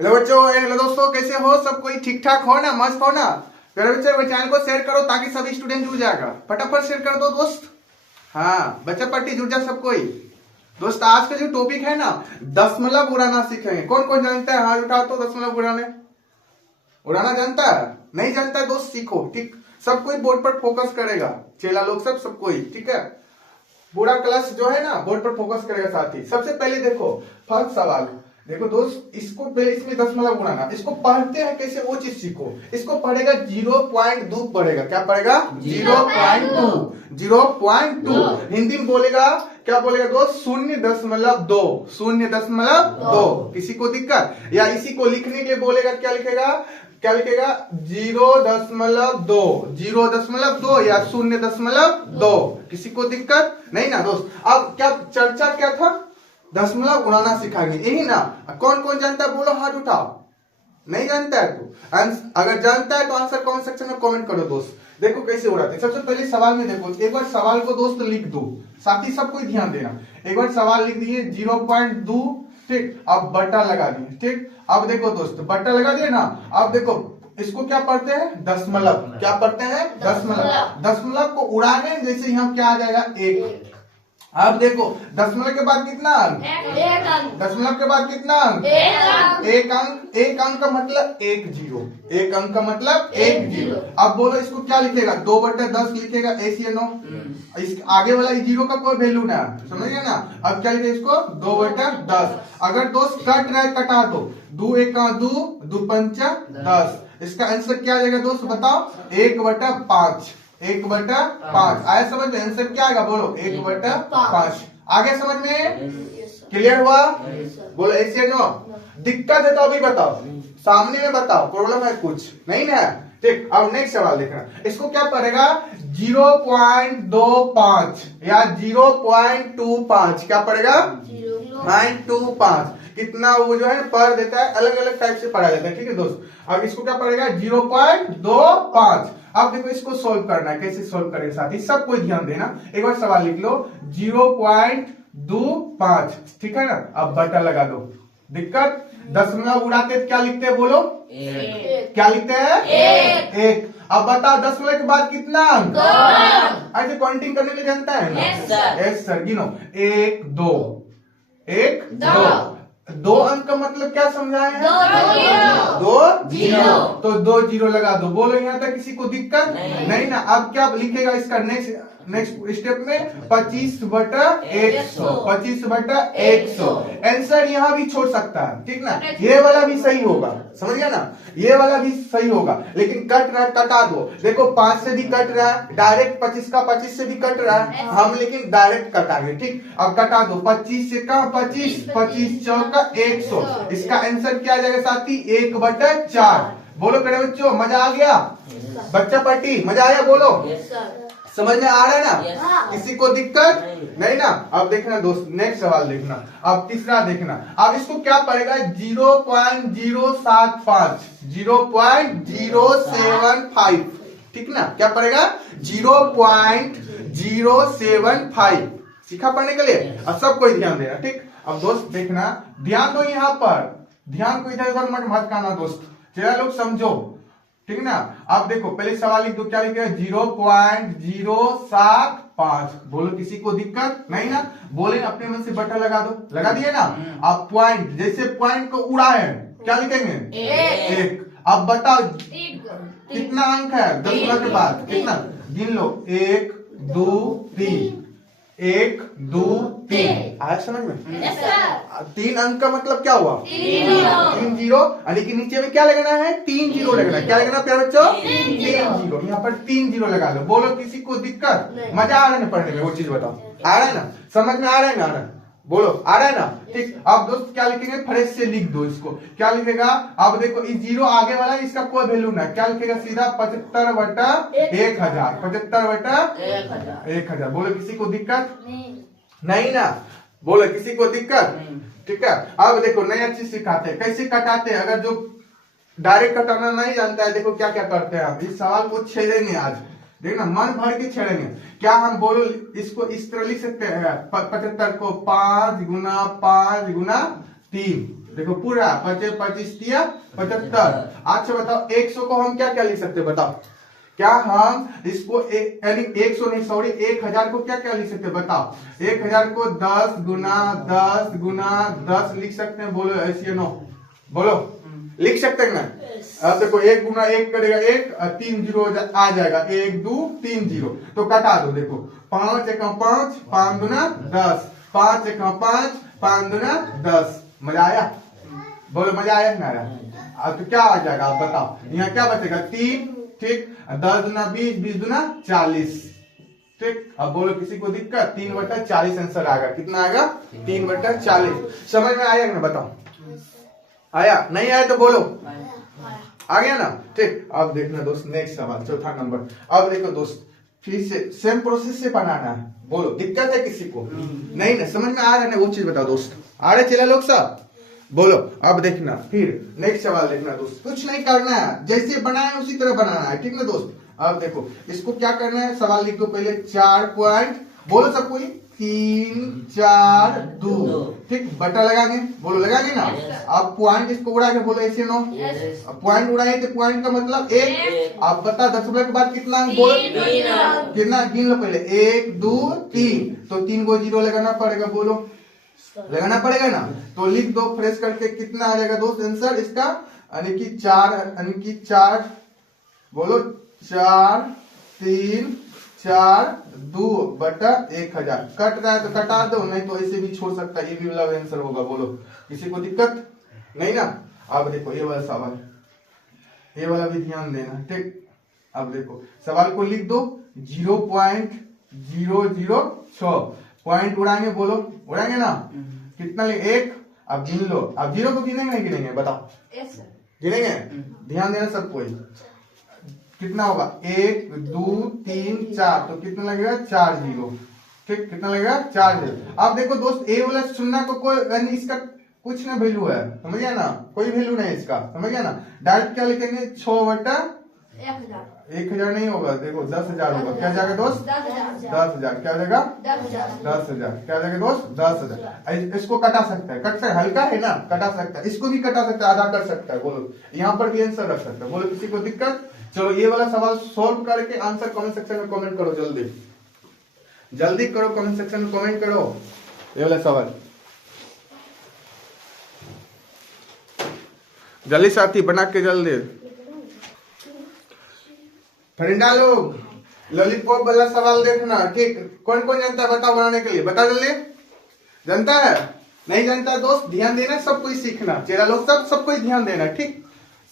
Hello बच्चों, hello दोस्तों, कैसे हो? सब कोई ठीक ठाक हो ना? मस्त हो ना? मेरे बच्चे चैनल को शेयर करो ताकि सभी स्टूडेंट जुड़ जाएगा। फटाफट शेयर कर दो दोस्त। हाँ, बच्चा पार्टी जुड़ जा सब कोई। दोस्त आज का जो टॉपिक है ना, दशमलव उड़ाना सीखेंगे। कौन कौन जानता है? हाथ उठाओ तो दशमलव उड़ाना जानता है? नहीं जानता है दोस्त, सीखो। ठीक, सब कोई बोर्ड पर फोकस करेगा। चेला लोग सब कोई, ठीक है? पूरा क्लास जो है ना बोर्ड पर फोकस करेगा साथी। सबसे पहले देखो फर्स्ट सवाल। देखो दोस्त, इसको पहले इसमें दशमलव उड़ाना, इसको पढ़ते हैं कैसे वो चीज सीखो। इसको पढ़ेगा 0.2 पढ़ेगा। क्या पढ़ेगा? 0.2 हिंदी में बोलेगा, क्या बोलेगा दोस्त? 0.2 0.2। किसी को दिक्कत? या इसी को लिखने के लिए बोलेगा, क्या लिखेगा? 0.2 या 0.2। किसी को दिक्कत नहीं ना दोस्त? अब क्या चर्चा क्या था? दशमलव उड़ाना सिखाएंगे, यही ना? कौन कौन जानता है? बोलो, हाथ उठाओ। नहीं जानता है तो अगर जानता है तो आंसर कमेंट सेक्शन में कमेंट करो दोस्त। देखो कैसे उड़ाते हैं। सबसे पहले सवाल में देखो, एक बार सवाल को दोस्त लिख दो, साथ ही सब कोई ध्यान देना। एक बार सवाल लिख दिए 0.2, ठीक। अब बट्टा लगा दिए, ठीक। अब देखो दोस्त, बट्टा लगा दिए ना। अब देखो इसको क्या पढ़ते हैं? दशमलव। क्या पढ़ते हैं? दशमलव। दशमलव को उड़ाने जैसे यहाँ क्या आ जाएगा? 1। अब देखो दशमलव के बाद कितना अंक? एक अंक। दशमलव के बाद कितना अंक? एक अंक। एक अंक का मतलब 1 0। एक अंक का मतलब 1 0। अब बोलो इसको क्या लिखेगा? 2/10 लिखेगा, ऐसी है नो? इस आगे वाला 0 का कोई वैल्यू ना, समझ गए ना? अब क्या लिखेगा इसको? 2/10। अगर दोस्त कट रहा है, कटा दो। 2 1 2, 2 5 10। इसका आंसर क्या आ जाएगा दोस्त? बताओ। 1/5। 1/5 आया समझ में? आंसर क्या आएगा? बोलो 1/5। आगे समझ में क्लियर हुआ? बोलो ऐसे नो? दिक्कत है तो अभी बताओ, सामने में बताओ। प्रॉब्लम है कुछ नहीं ना? ठीक। अब नेक्स्ट सवाल देखना। इसको क्या पड़ेगा? 0.25 या 0.25। क्या पड़ेगा? 0.25। कितना वो जो है पढ़ देता है, अलग अलग टाइप से पढ़ा जाता है, ठीक है दोस्त? अब इसको क्या पड़ेगा? 0.25। अब देखो इसको सोल्व करना है। कैसे सोल्व करेंगे साथी? सब कोई ध्यान देना। एक बार सवाल लिख लो 0.25, ठीक है ना? अब बट्टा लगा दो। दिक्कत? दशमलव उड़ाते क्या लिखते हैं? बोलो क्या लिखते हैं? 1। अब बताओ दशमलव के बाद कितना अंक? ऐसे काउंटिंग करने के लिए जानता है ना? Yes sir. गिनो 1 2 1 2। 2 अंक का मतलब क्या समझाए हैं? 2 0। तो 2 0 लगा दो। बोलो यहाँ तक किसी को दिक्कत नहीं ना? अब क्या लिखेगा इसका नेक्स्ट स्टेप में? 25/100। 25/100। आंसर यहाँ भी छोड़ सकता है, ठीक ना? ये वाला भी सही होगा, समझ गया ना? ये वाला भी सही होगा, लेकिन कट रहा है, कटा दो। देखो 5 से भी कट रहा है, डायरेक्ट 25 का 25 से भी कट रहा है, हम लेकिन डायरेक्ट कटाएंगे, ठीक? अब कटा दो। 25 से कहा 25, 25 चौका 100। इसका आंसर क्या आ जाएगा साथी? 1/4। बोलो मेरे बच्चों, मजा आ गया? बच्चा पार्टी मजा आया? बोलो समझ में आ रहा है ना? किसी को दिक्कत नहीं ना? अब देखना दोस्त, नेक्स्ट सवाल देखना। अब तीसरा देखना। अब इसको क्या पड़ेगा? 0.075 0.075, ठीक ना? क्या पड़ेगा? 0.075। सीखा पढ़ने के लिए? अब सब कोई ध्यान देना, ठीक? अब दोस्त देखना, ध्यान दो यहाँ पर, ध्यान को इधर उधर मत करना दोस्त। चला लोग समझो, ठीक ना? अब देखो पहले सवाल लिख दो। क्या लिखेगा? 0.075। बोलो किसी को दिक्कत नहीं ना? बोले अपने मन से बट्टा लगा दो। लगा दिए ना? अब पॉइंट, जैसे पॉइंट को उड़ाए, क्या लिखेंगे? 1। अब बताओ कितना अंक है दशमलव के बाद? कितना? गिन लो। 1 2 3। 1 2 3 आया समझ में? 3 अंक का मतलब क्या हुआ? 3 0। लेकिन नीचे में क्या लगाना है? 3 0 लगाना है। क्या लगाना प्यारे बच्चों? 3 0। यहाँ पर 3 0 लगा लो। बोलो किसी को दिक्कत? मजा आ रहा है ना पढ़ने में? वो चीज बताओ। आ रहा है ना? समझ में आ रहा है ना? बोलो आ रहा है ना? ठीक। अब दोस्त क्या लिखेंगे? फ्रेश से लिख दो इसको। क्या लिखेगा? अब देखो इस 0 आगे वाला, इसका कोई वैल्यू ना। क्या लिखेगा? सीधा 75/1000। 75/1000। बोलो किसी को दिक्कत नहीं ना? बोलो किसी को दिक्कत? ठीक है। अब देखो नया चीज सिखाते हैं, कैसे कटाते हैं। अगर जो डायरेक्ट कटाना नहीं जानता है, देखो क्या क्या करते हैं। हम इस सवाल को छेड़ेंगे आज, देखना मन भर के छेड़ेंगे। क्या हम बोलो इसको इस तरह लिख सकते हैं? 75 को 5 × 5 × 3, देखो पूरा 25 25 दिया 75। अच्छा बताओ 100 को हम क्या क्या लिख सकते हैं बताओ, क्या हम इसको यानी 100 नहीं सॉरी 1000 को क्या क्या लिख सकते हैं बताओ, 1000 को 10 गुना 10 गुना 10 लिख सकते हैं, बोलो ऐसे नो बोलो लिख सकते हैं ना। अब देखो 1 गुना 1 करेगा 1 और 3 जीरो आ जाएगा 1 2 3 जीरो, तो कटा दो देखो 5 1 5 5 गुना 10 5 1 5 5 गुना 10। मजा आया, बोलो मजा आया ना आया। अब तो क्या आ जाएगा आप बताओ, यहाँ क्या बचेगा 3 ठीक, 10 गुना 20 20 गुना 40 ठीक। अब बोलो किसी को दिक्कत, 3/40 आंसर आएगा, कितना आएगा 3/40। समझ में आया ना बताओ, आया नहीं आया तो बोलो आ गया ना ठीक। अब देखना दोस्त नेक्स्ट सवाल चौथा नंबर। अब देखो दोस्त फिर से सेम प्रोसेस से बनाना है, बोलो दिक्कत है किसी को नहीं ना समझ में आ रहा है ना, वो चीज बताओ दोस्त, आ रहे चला लोग सब बोलो। अब देखना फिर नेक्स्ट सवाल देखना दोस्त, कुछ नहीं करना है जैसे बनाए उसी तरह बनाना है ठीक ना दोस्त। अब देखो इसको क्या करना है, सवाल लिखो पहले 4 पॉइंट बोलो सब कोई 3 4 2 ठीक, बटा लगाएंगे बोलो लगाएंगे ना। अब पॉइंट इसको उड़ा के बोलो ऐसे नो, अब पॉइंट उड़ाए तो पॉइंट का मतलब 1। अब बता 10 के बाद कितना बोल कितना गिन लो पहले 1 2 3, तो 3 को जीरो लगाना पड़ेगा, बोलो लगाना पड़ेगा ना, तो लिख दो फ्रेश करके कितना आ जाएगा दोस्त आंसर इसका, यानी कि 4 बोलो 4 3 4 2 बटा 1000। कट रहा है तो कटा दो, नहीं तो ऐसे भी छोड़ सकता है, ये भी वाला आंसर होगा, बोलो किसी को दिक्कत नहीं ना। अब देखो ये वाला सवाल, ये वाला भी ध्यान देना ठीक। अब देखो सवाल को लिख दो 0.006 पॉइंट उड़ाएंगे, बोलो उड़ाएंगे ना, कितना ले 1। अब गिन लो, अब 0 को गिनेंगे नहीं गिनेंगे बताओ, गिनेंगे ध्यान देना सब कोई, कितना होगा 1 2 3 4, तो कितना लगेगा 4 जीरो ठीक, कितना लगेगा 4 जीरो। अब देखो दोस्त ए वाला शून्य को कोई यानी इसका कुछ ना वैल्यू है, समझ गया ना, कोई वैल्यू नहीं इसका, समझ गया ना। डायरेक्ट क्या लिखेंगे 6/1000 नहीं होगा, देखो 10,000 होगा, क्या जाएगा दोस्त 10,000 क्या जाएगा 10,000 क्या जाएगा दोस्त 10,000। इसको कटा सकता है, कट सकता है, हल्का है ना कटा सकता है, इसको भी कटा सकता है, आधा कर सकता है, बोलो यहाँ पर भी आंसर रख सकता है, बोलो किसी को दिक्कत। चलो ये वाला सवाल सोल्व करके आंसर कमेंट सेक्शन में कमेंट करो, जल्दी जल्दी करो कमेंट सेक्शन में कमेंट करो ये वाला सवाल, जल्दी साथी बना के जल्दी। फ्रेंडा लोग लॉलीपॉप वाला सवाल देखना ठीक, कौन कौन जानता है बताओ बनाने के लिए, बता जल्दी, जानता है नहीं जानता दोस्त ध्यान देना, सब कोई सीखना, चेहरा लोग सब कोई ध्यान देना ठीक,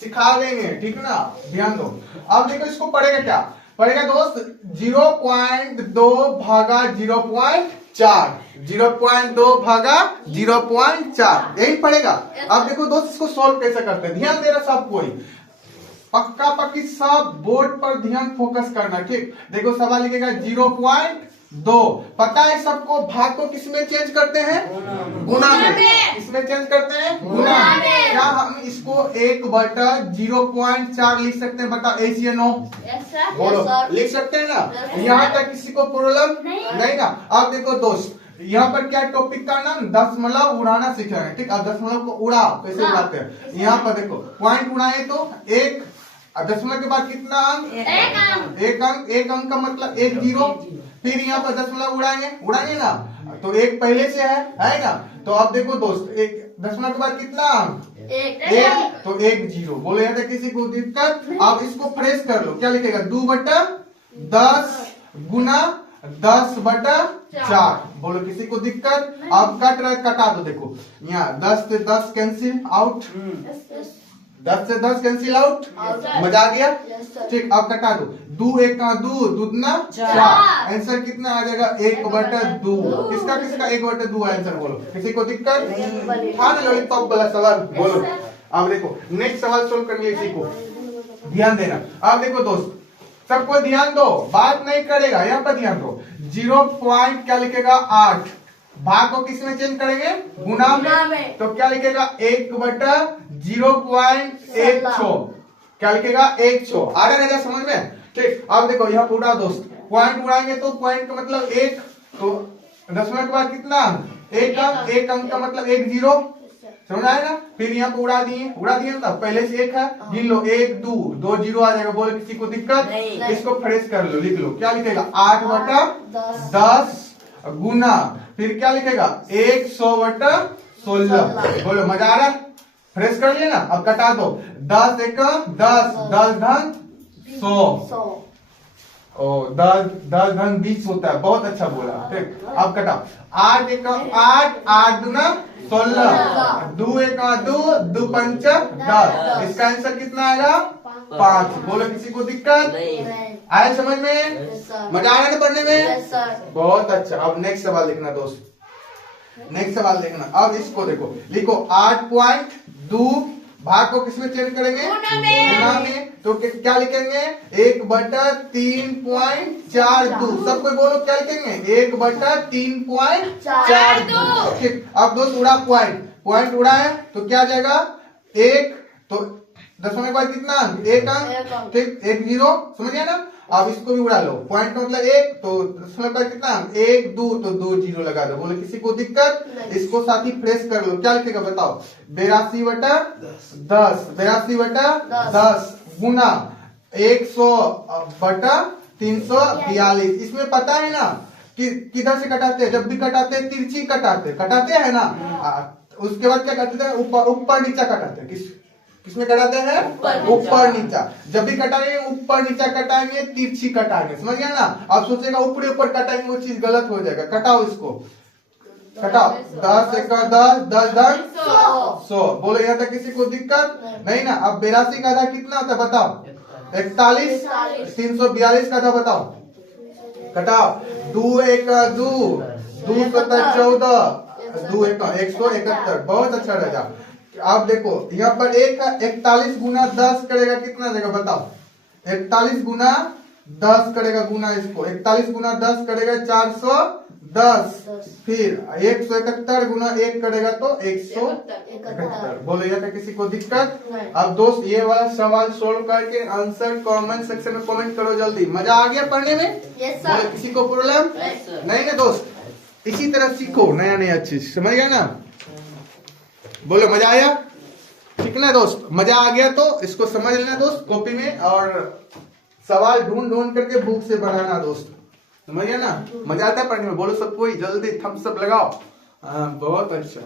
सिखा देंगे ठीक ना, ध्यान दो। अब देखो इसको पढ़ेगा क्या पढ़ेगा दोस्त 0.2 भागा 0.4 0.2 भागा 0.4 यही पढ़ेगा। अब देखो दोस्त इसको सॉल्व कैसे करते हैं, ध्यान देना सब कोई, पक्का पक्की सब बोर्ड पर ध्यान फोकस करना ठीक। देखो सवाल लिखेगा 0.2, पता है सबको भाग को किसमें चेंज करते हैं गुना में, किसमें चेंज करते हैं गुना में। क्या हम इसको 1/0.4 लिख सकते हैं बताओ, ऐसी नो बोलो लिख सकते हैं ना, यहाँ तक किसी को प्रॉब्लम नहीं ना। अब देखो दोस्त यहाँ पर क्या टॉपिक का नाम दशमलव उड़ाना सीखा है ठीक, अब दशमलव को उड़ाओ कैसे उड़ाते हैं, यहाँ पर देखो पॉइंट उड़ाए तो 1, दशमलव के बाद कितना अंक एक अंक का मतलब 1 जीरो, फिर यहाँ पर दशमलव उड़ाएंगे ना, तो 1 पहले से है ना, तो अब देखो दोस्त 1 दशमलव के बाद कितना अंक 1, तो 1 जीरो, बोलो यहाँ तक किसी को दिक्कत। अब इसको फ्रेश कर लो, क्या लिखेगा 2/10 गुना 10/4, बोलो किसी को दिक्कत। अब कट रहा है कटा दो, देखो यहाँ 10 से 10 कैंसिल आउट, 10 से 10 कैंसिल आउट, मजा आ गया ठीक। अब कटा दो 2 1 का 2 दूना 4, आंसर कितना आ जाएगा 1/2, किसका 1/2 आंसर, बोलो किसी को दिक्कत था ना लॉलीपॉप वाला सवाल, बोलो। अब देखो नेक्स्ट सवाल सोल्व करने इसी को ध्यान देना। अब देखो दोस्त सबको ध्यान दो, बात नहीं करेगा, यहाँ पर ध्यान दो 0 पॉइंट क्या लिखेगा 8, भाग को किसमें चेंज करेंगे गुना में, तो क्या लिखेगा 1/0.16, क्या लिखेगा 100, आ रहा है समझ में ठीक। अब देखो यहाँ पूरा दोस्त पॉइंट उड़ाएंगे तो पॉइंट का मतलब 1, तो दशमलव के बाद कितना अंक 1 अंक, 1 अंक का मतलब 1 जीरो, समझ आया ना। फिर यहाँ पे उड़ा दिए ना, पहले से एक है, गिन लो, 1 2 2 जीरो आ जाएगा। बोलो किसी को दिक्कत? इसको फ्रेश कर लो, लिख लो, क्या लिखेगा? 8/10 गुना, फिर क्या लिखेगा? 100/16। बोलो मजा आ रहा है? फ्रेश कर लिया ना। अब कटा दो, 10 1 10, 10 घन 100, ओ 10 10 घन 20 होता है। बहुत अच्छा बोला। ठीक, अब कटा, 8 1 8, 8 दूना 16, 2 1 2, 2 5 10। इसका आंसर कितना आएगा? 5। बोलो किसी को दिक्कत? आया समझ में? मजा आ रहा है पढ़ने में? बहुत अच्छा। अब नेक्स्ट सवाल लिखना दोस्त, नेक्स्ट सवाल देखना। अब इसको देखो, लिखो 8.2 भाग को किसमें चेंज करेंगे? गुना में। तो क्या लिखेंगे? 1/3.42। सब कोई बोलो क्या लिखेंगे? 1/3.42। ठीक, अब दोस्त उड़ा पॉइंट उड़ा है तो क्या जाएगा? 1, तो दशमलव के बाद कितना? 1 अंक। ठीक, 1 0, समझ गया ना। अब इसको भी उड़ा लो, पॉइंट मतलब 1, तो दशमलव का कितना? 1 2, तो 2 जीरो लगा दो। बोले किसी को दिक्कत? इसको साथ ही फ्रेश कर लो, क्या लिखेगा बताओ? 82/10, 82/10 गुना 100/342। इसमें पता है ना कि किधर से कटाते हैं? जब भी कटाते हैं तिरछी कटाते हैं ना। उसके बाद क्या करते हैं? ऊपर नीचा कटाते हैं। किसमें कटाते हैं? ऊपर नीचा। जब भी कटाएंगे ऊपर नीचा कटाएंगे, तिरछी कटाएंगे, समझ गया ना। अब सोचेगा ऊपर ऊपर कटाएंगे, वो चीज गलत हो जाएगा। कटाओ इसको, कटाओ, 10 1 10, 10 घन 100। बोलो यहाँ तक किसी को दिक्कत? नहीं ना। अब 82 का आधा कितना होता है बताओ? 41। 342 का आधा बताओ? कटाओ, 2 1 2, 2 7 14, 2 1 171। बहुत अच्छा रहेगा। आप देखो यहाँ पर 41 गुना 10 करेगा, कितना देगा बताओ? 41 गुना 10 करेगा, गुना इसको 41 गुना 10 करेगा 410। फिर 171 गुना 1 करेगा तो 171। बोलो यहाँ पे किसी को दिक्कत? अब दोस्त ये वाला सवाल सोल्व करके आंसर कमेंट सेक्शन में कमेंट करो जल्दी। मजा आ गया पढ़ने में? बोलो किसी को प्रॉब्लम? नहीं ना दोस्त, इसी तरह सीखो नया नया चीज, समझ गया ना। बोलो मजा आया? ठीक ना दोस्त, मजा आ गया तो इसको समझ लेना दोस्त कॉपी में, और सवाल ढूंढ करके बुक से बनाना दोस्त, समझ गया ना। मजा आता है पढ़ने में? बोलो सब कोई जल्दी थम्स अप लगाओ। हाँ बहुत अच्छा।